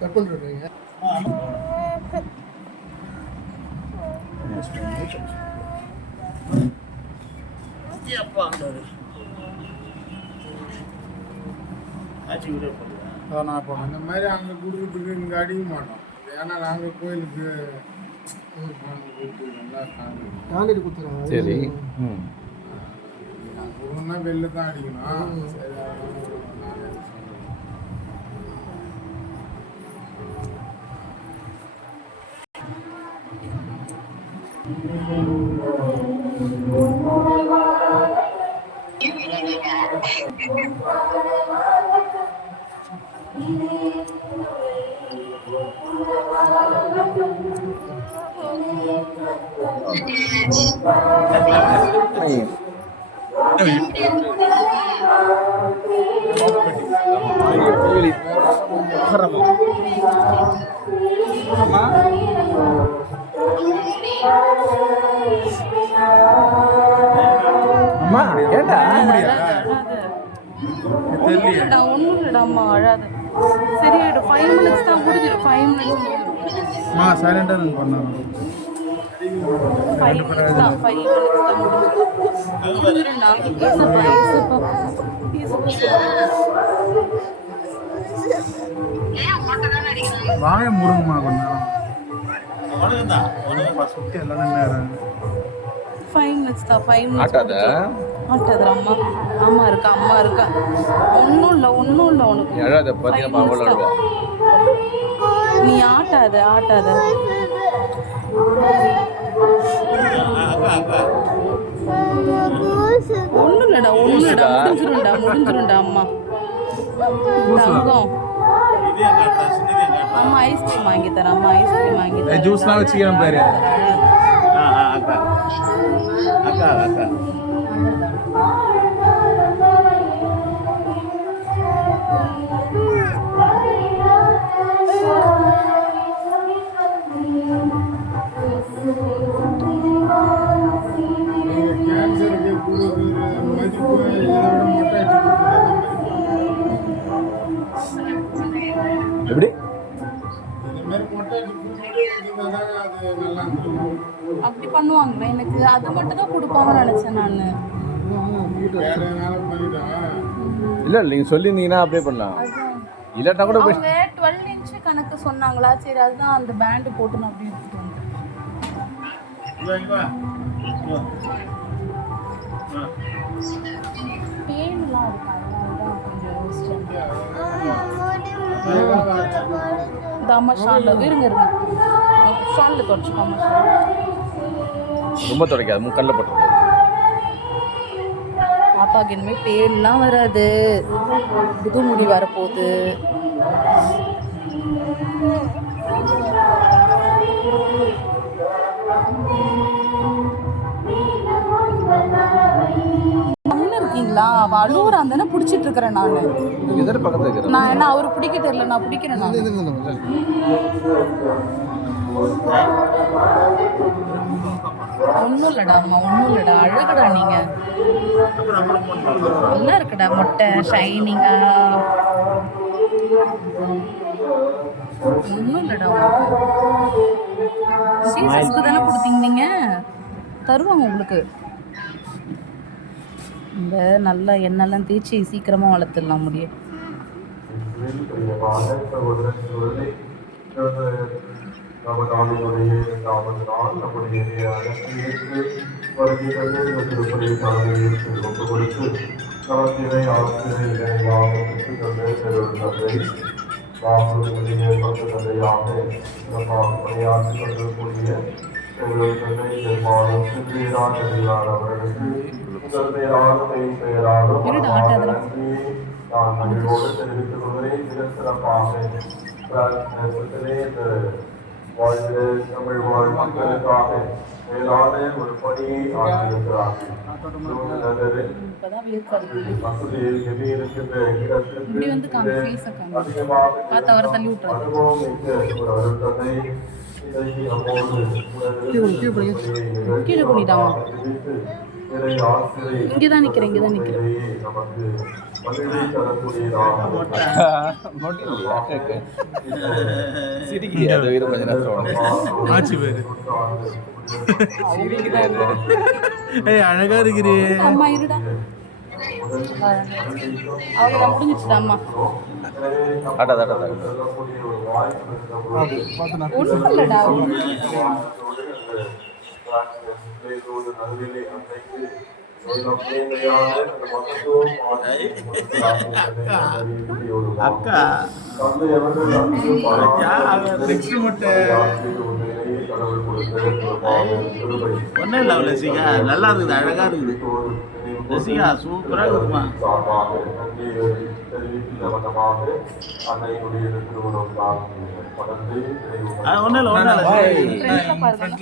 Cut பண்ணுறீங்க. நான் போனேன். அந்த மாதிரி அங்கே கொடுக்குறதுக்கு இங்கே அடிக்க மாட்டோம். ஏன்னா நாங்கள் கோயிலுக்கு காலையில் கொடுத்துருவாங்க. சரி. கொடுன்னா வெளில தான் அடிக்கணும். சரி, அம்மா ஏண்டா ஒன்றும் இல்லைடா அம்மா அழாது. சரியாயிடும். 5 minutes தான் முடிஞ்சிடும். 5 minutes சைலண்டாக நாங்கள் பண்ணோம். 5 minutes தான் முடிஞ்சிடும்டா. வாய முடுங்கம்மா கொஞ்சம் சுற்றி எல்லாம் நேரம் 5 minutes தான். 5 minutes ஆட்டாத ஆட்டாதா அம்மா. அம்மா இருக்கா. ஒன்றும் இல்லை உனக்கு. எழாத பார்த்தீங்கன்னா அவள் அழுவா. நீ ஆட்டாத ஒன்றும் இல்லைடா முடிஞ்சிரும்டா அம்மா. தங்கம் அம்மா ஐஸ்கிரீம் வாங்கி தரேன். ஜூஸ்லாம் வச்சுக்கிறேன் பேரு. கேன்சருக்கு மதிப்பு இதோட மொட்டை எப்படி இந்த மாதிரி மொட்டை அது நல்லா இருக்கும். அப்படி பண்ணுவாங்களா? எனக்கு அது மட்டும் தான் கொடுப்பாங்கன்னு நினச்சேன் நான். இல்லை நீங்கள் சொல்லியிருந்தீங்கன்னா அப்படியே பண்ணலாம். இல்லாட்டா கூட போய் 12 inch கணக்கு சொன்னாங்களா? சரி, அதுதான் அந்த பேண்டு போட்டு நான் அப்படி எடுத்துட்டு வந்தேன். பெயின்லாம் இருக்கு, அதனாலதான் கொஞ்சம் யோசிச்சேன். இந்த அம்மா ஷாலில் இருங்க ஷாலில் தொடச்சிக்கோ. ரொம்ப துடைக்காது, முக்கல்ல போட்டு. பாப்பாவுக்கு இனிமேல் பெயின்லாம் வராது. புது முடி வரப்போகுது. இருக்கீங்களா? அவ அழுவுறான் தானே பிடிச்சிட்டு இருக்கிறேன் நான். பக்கத்துல இருக்கிறேன் நான் என்ன அவரு பிடிக்க தெரியல, நான் பிடிக்கிறேன். நான் ஒன்றும் இல்லைடா அம்மா, ஒன்றும் இல்லைடா. அழகுடா நீங்க. நல்லா இருக்குடா மொட்டை ஷைனிங்கா. ஒன்றும் இல்லைடா. சீசஸ்க்கு தானே கொடுத்தீங்க நீங்க, தருவாங்க உங்களுக்கு. இந்த நல்ல எண்ணெய்லாம் தேய்ச்சி சீக்கிரமாக வளர்த்துடலாம் முடியும். கீழே பண்ணிட்டாங்க. இங்கே தான் நிற்கிறேன், இங்கே தான் நிற்கிறேன். மொட்டை இல்லையா? சிரிக்கிறியா? அது வீர கொஞ்ச நேரம் ஆச்சு பேரு சிரிக்குதா இது? ஏய் அழகா இருக்கிறியே. அம்மா இருடா. அவ்வளோதான் முடிஞ்சிச்சுடா அம்மா. ஆட்டாத ஒன்றும் இல்லைடா. அக்கா நெக்ஸ்ட் முட்டை ஒன்றும் இல்லை ரசிகா, நல்லா இருக்குது, அழகா இருக்குது ரசிகா, சூப்பரா இருக்குமா. ஒன்றும் இல்லை ஃப்ரெண்ட்ல பாருங்க.